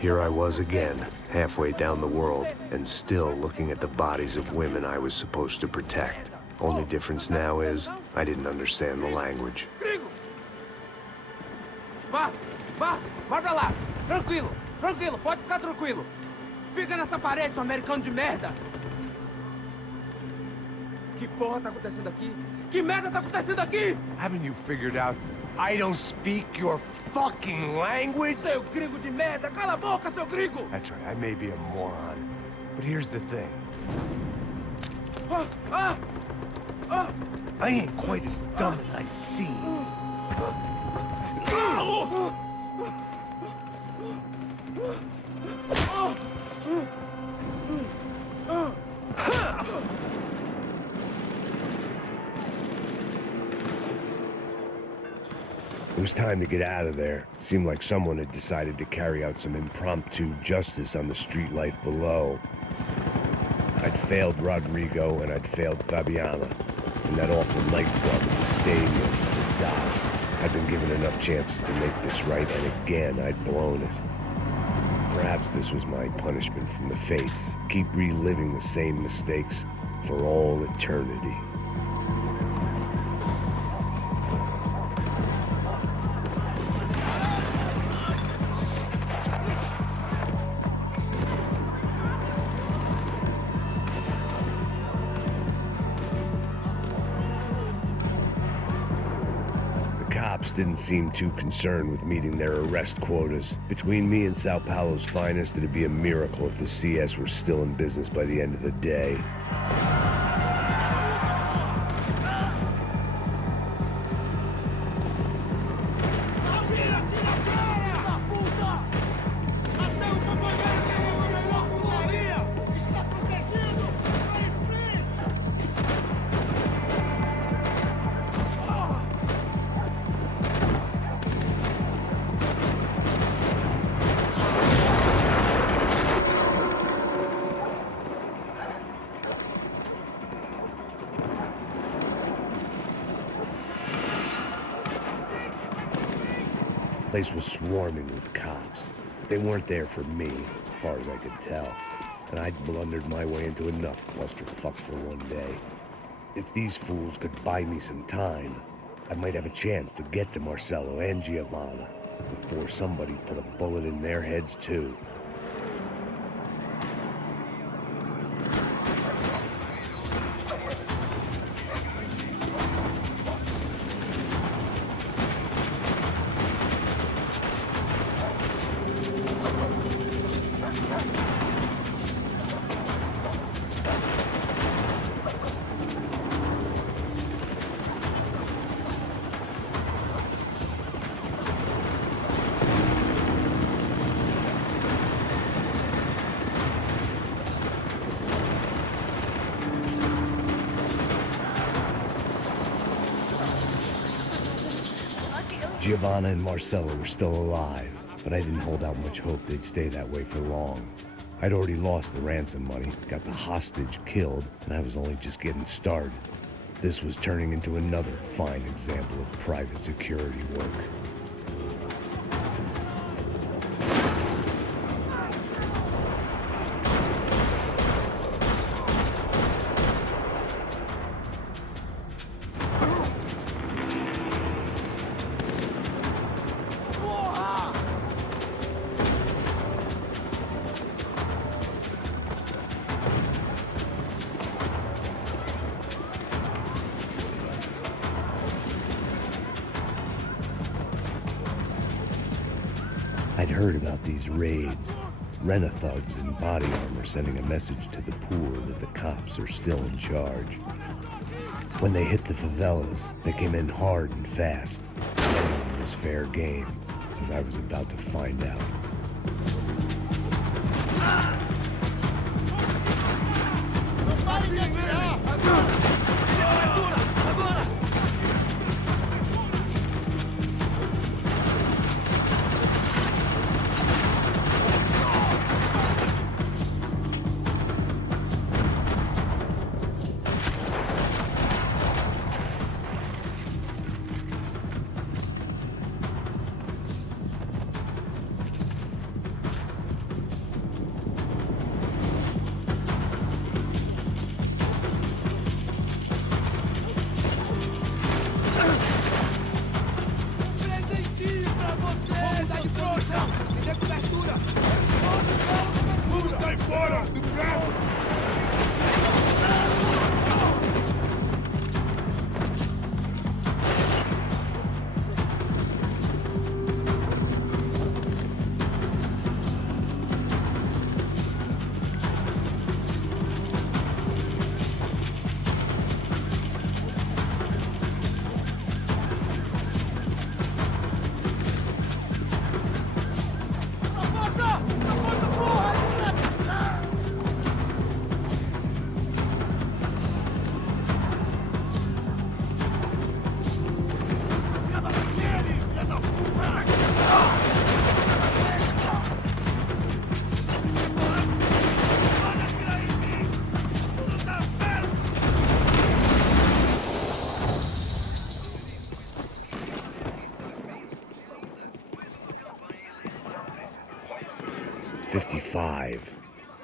Here I was again, halfway down the world, and still looking at the bodies of women I was supposed to protect. Only difference now is, I didn't understand the language. Vai pra lá! Tranquilo, pode ficar tranquilo! Fica nessa parede, seu americano de merda! Que porra tá acontecendo aqui? Que merda tá acontecendo aqui? Haven't you figured out I don't speak your fucking language? Seu gringo de merda! Cala a boca, seu gringo! That's right, I may be a moron, but here's the thing. I ain't quite as dumb as I seem. It was time to get out of there. Seemed like someone had decided to carry out some impromptu justice on the street life below. I'd failed Rodrigo and I'd failed Fabiana. And that awful nightclub at the stadium, the docks. I'd been given enough chances to make this right, and again I'd blown it. Perhaps this was my punishment from the fates. Keep reliving the same mistakes for all eternity. Didn't seem too concerned with meeting their arrest quotas. Between me and Sao Paulo's finest, it'd be a miracle if the CS were still in business by the end of the day. The place was swarming with cops. They weren't there for me, as far as I could tell, and I'd blundered my way into enough clusterfucks for one day. If these fools could buy me some time, I might have a chance to get to Marcelo and Giovanna before somebody put a bullet in their heads too. Giovanna and Marcelo were still alive, but I didn't hold out much hope they'd stay that way for long. I'd already lost the ransom money, got the hostage killed, and I was only just getting started. This was turning into another fine example of private security work. I'd heard about these raids. Rent-a-thugs in body armor sending a message to the poor that the cops are still in charge. When they hit the favelas, they came in hard and fast. Anyone was fair game, as I was about to find out. Me dê cobertura! Vamos cair fora! Depressa!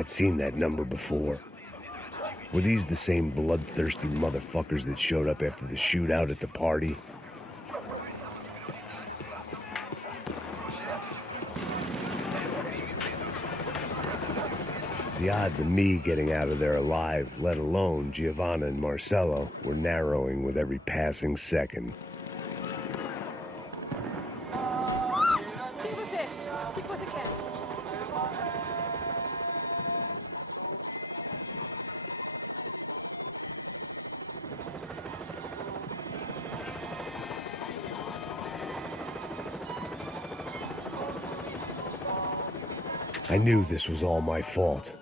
I'd seen that number before. Were these the same bloodthirsty motherfuckers that showed up after the shootout at the party? The odds of me getting out of there alive, let alone Giovanna and Marcello, were narrowing with every passing second. I knew this was all my fault,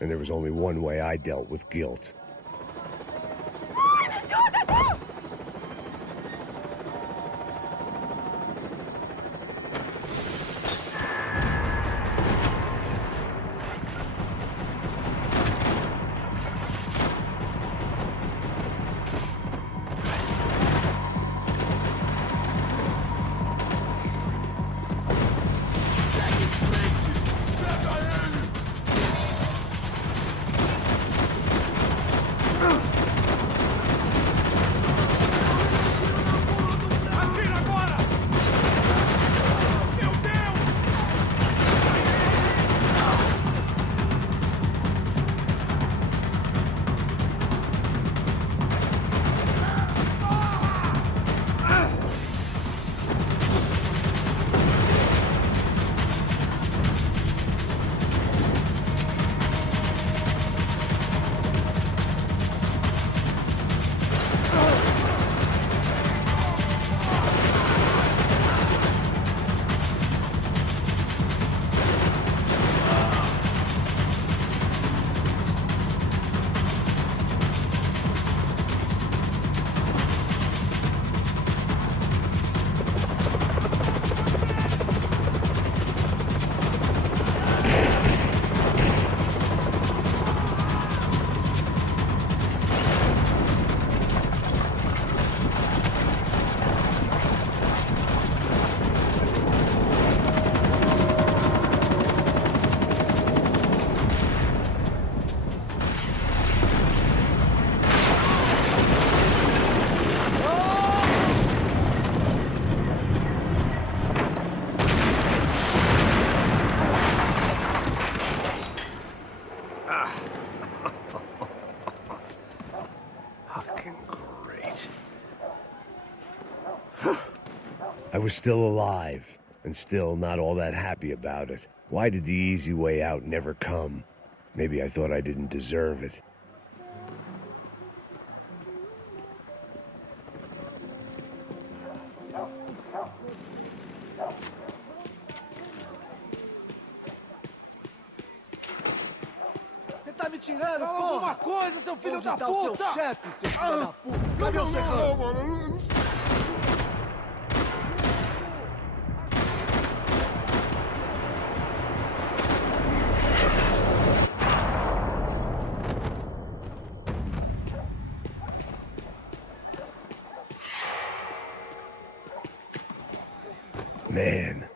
and there was only one way I dealt with guilt. I was still alive, and still not all that happy about it. Why did the easy way out never come? Maybe I thought I didn't deserve it. Você tá me tirando, porra? Fala alguma coisa, seu filho da puta! Onde tá o seu chefe, seu filho da puta? Cadê o serrano? mano. Man,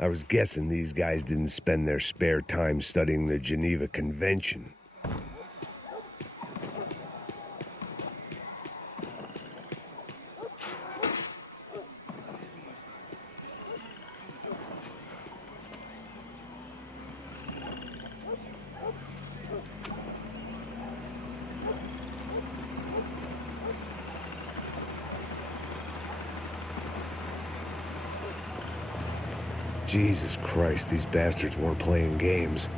I was guessing these guys didn't spend their spare time studying the Geneva Convention. Jesus Christ, these bastards weren't playing games.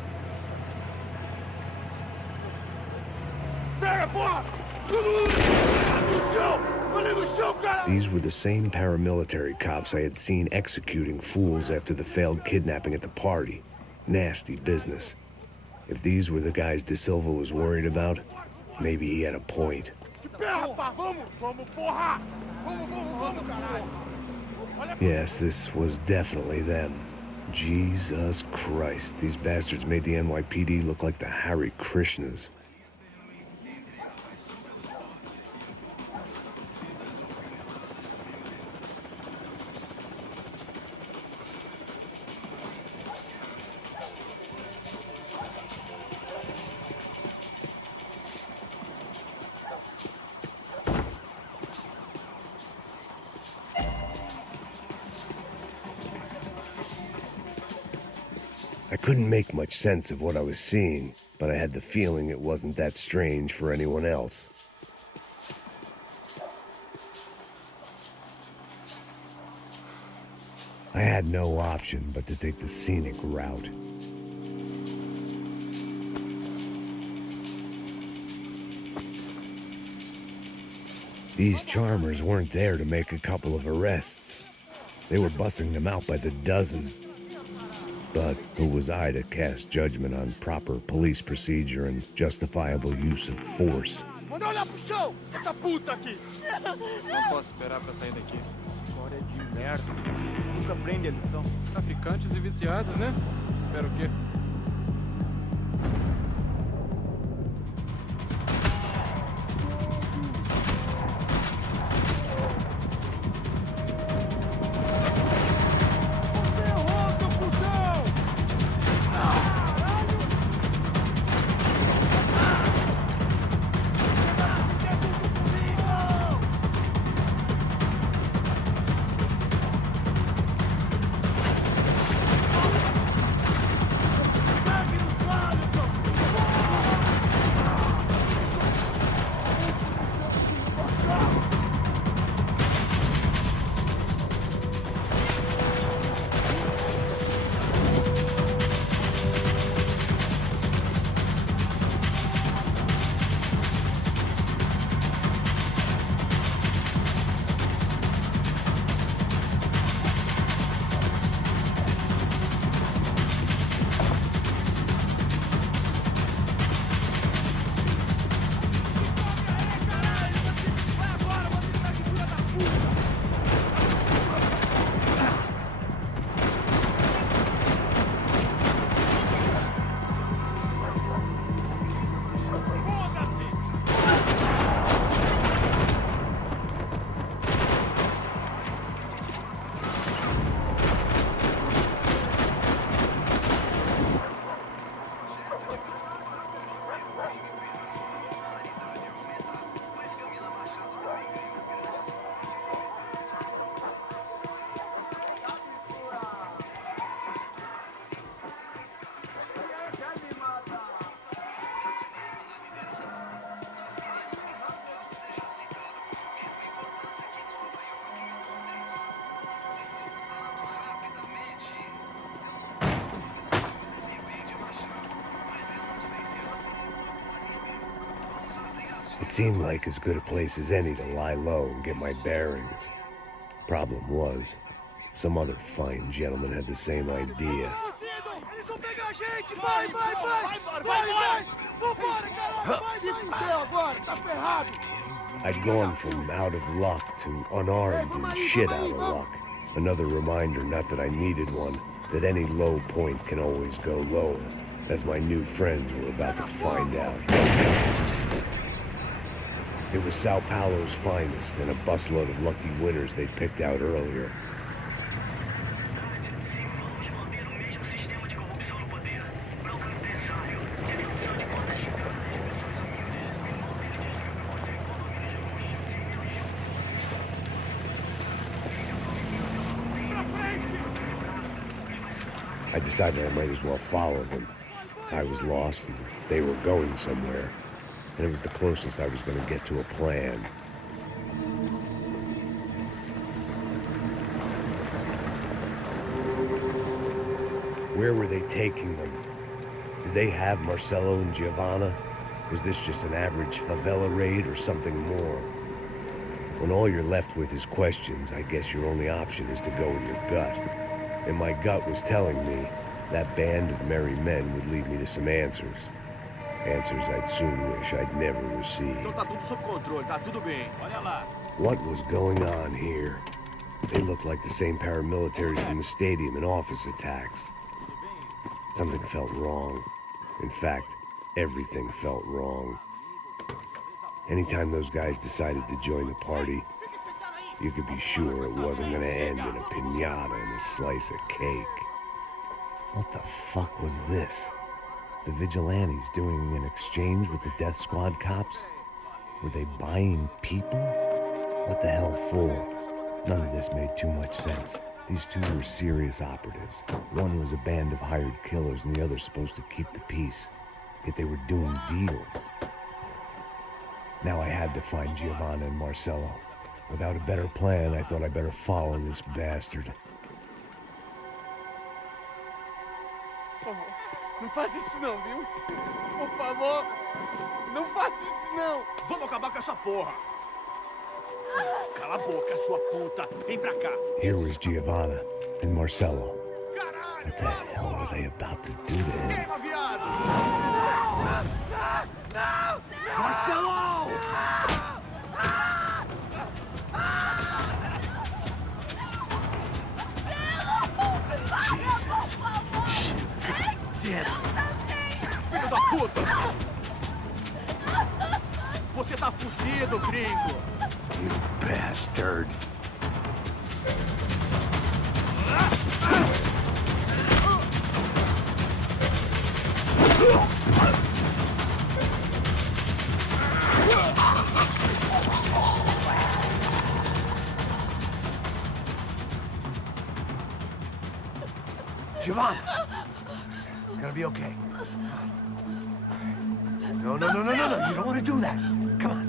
These were the same paramilitary cops I had seen executing fools after the failed kidnapping at the party. Nasty business. If these were the guys De Silva was worried about, maybe he had a point. Yes, this was definitely them. Jesus Christ, these bastards made the NYPD look like the Hare Krishnas. I couldn't make much sense of what I was seeing, but I had the feeling it wasn't that strange for anyone else. I had no option but to take the scenic route. These charmers weren't there to make a couple of arrests. They were bussing them out by the dozen. But who was I to cast judgment on proper police procedure and justifiable use of force? Manda olhar pro chão, essa puta aqui! Não posso esperar pra sair daqui. História de merda. Nunca aprende a lição. Traficantes e viciados, né? Espero o quê? It seemed like as good a place as any to lie low and get my bearings. Problem was, some other fine gentleman had the same idea. Eles vão pegar a gente! Vai! Vambora, caralho! Se fudeu agora, tá ferrado! I'd gone from out of luck to unarmed and shit out of luck. Another reminder, not that I needed one, that any low point can always go lower, as my new friends were about to find out. It was Sao Paulo's finest and a busload of lucky winners they'd picked out earlier. I decided I might as well follow them. I was lost and they were going somewhere, and it was the closest I was going to get to a plan. Where were they taking them? Did they have Marcelo and Giovanna? Was this just an average favela raid or something more? When all you're left with is questions, I guess your only option is to go with your gut. And my gut was telling me that band of merry men would lead me to some answers. Answers I'd soon wish I'd never received. Então tá tudo sob controle, tá tudo bem. Olha lá. What was going on here? They looked like the same paramilitaries from the stadium in office attacks. Something felt wrong. In fact, everything felt wrong. Anytime those guys decided to join the party, you could be sure it wasn't gonna end in a piñata and a slice of cake. What the fuck was this? The vigilantes doing an exchange with the death squad cops? Were they buying people? What the hell for? None of this made too much sense. These two were serious operatives. One was a band of hired killers and the other supposed to keep the peace. Yet they were doing deals. Now I had to find Giovanna and Marcelo. Without a better plan, I thought I'd better follow this bastard. Não faz isso não, viu? Por favor, não faça isso não. Vamos acabar com essa porra. Cala a boca, sua puta. Vem pra cá. Here was Giovanna and Marcelo. What the hell were they about to do to him? Queima, viado! Marcelo! Jesus. Damn. Filho da puta! Você tá fudido, gringo! You bastard. Giovanna! It's gonna be okay. No. You don't want to do that. Come on.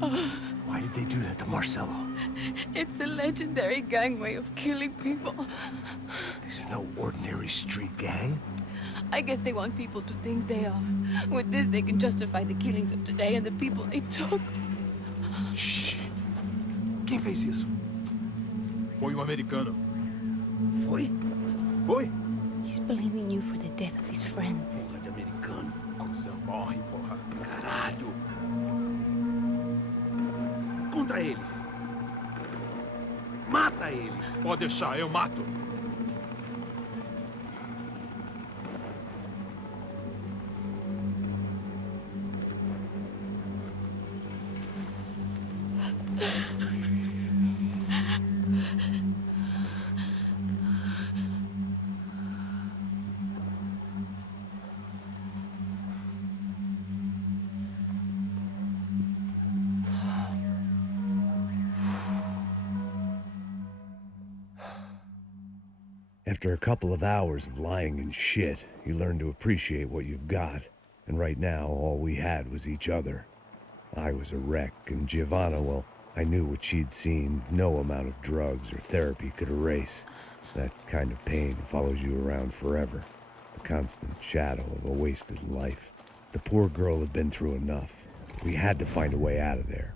Go. Why did they do that to Marcelo? It's a legendary gang way of killing people. These are no ordinary street gang. I guess they want people to think they are. With this, they can justify the killings of today and the people they took. Shh. Quem fez isso? Foi americano. Foi? He's blaming you for the death of his friend. Porra de americano. Cusão, morre, porra. Caralho. Contra ele. Mata ele. Pode deixar, eu mato. After a couple of hours of lying and shit, you learn to appreciate what you've got. And right now, all we had was each other. I was a wreck, and Giovanna, well, I knew what she'd seen no amount of drugs or therapy could erase. That kind of pain follows you around forever. The constant shadow of a wasted life. The poor girl had been through enough. We had to find a way out of there.